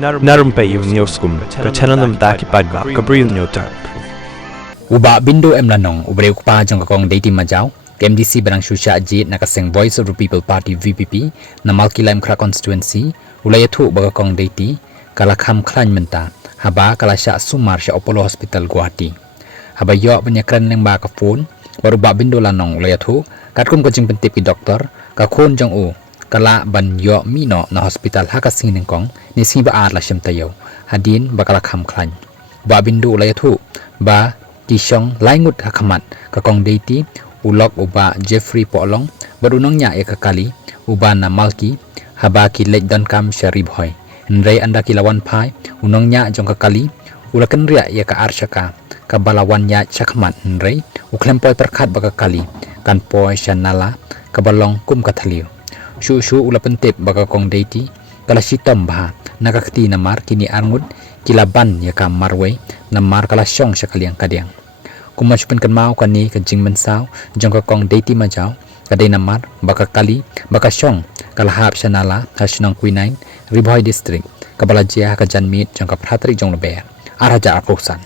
narumpay yung niyoskum ka chananam daki pagba kabril nyotar. Uba bindo emlanong ubre ukpa jong kakong dating majaw KMDC barang susya ajit nakaseng Voice of the People Party VPP na Malkilaim Kra constituency ulayathu bagakong dati kalakham klan menta haba kalasya sumar sa Apollo Hospital Guwahati haba yo penyakran neng ba ka phone baru ba bindo lanong ulayathu katkum kajing pentip ki doktor ka khon jong u kala ban yo mino na hospital hakasing nengkong ni siba ar la tayo hadin bakalakham klan ba bindo ulayathu ba Kisong laingut hakamat kakong deiti ulok uba Jeffrey Polong barunongnya ya kakali uba na Malki habaki lek dan kam syarib hoy nrei anda kilawan pai unongnya jong kakali ulakan ria ya ka arsyaka kabalawan ya chakmat nrei uklempoi perkat bakakali kan poi shanala kabalong kum kathaliu shu ula pentip bakakong deiti kala sitom bah nakakti namar kini arngut kilaban ya ka marwe namar kala syong syakaliang kadiang kumachupan kan mau kani kajing mensau jong kakong deiti majau kadai namar bakakali bakasyong kalahap syanala hasunang Quinine Riboy District kabalajia kajanmit jong kapratri jong leber araja aprosan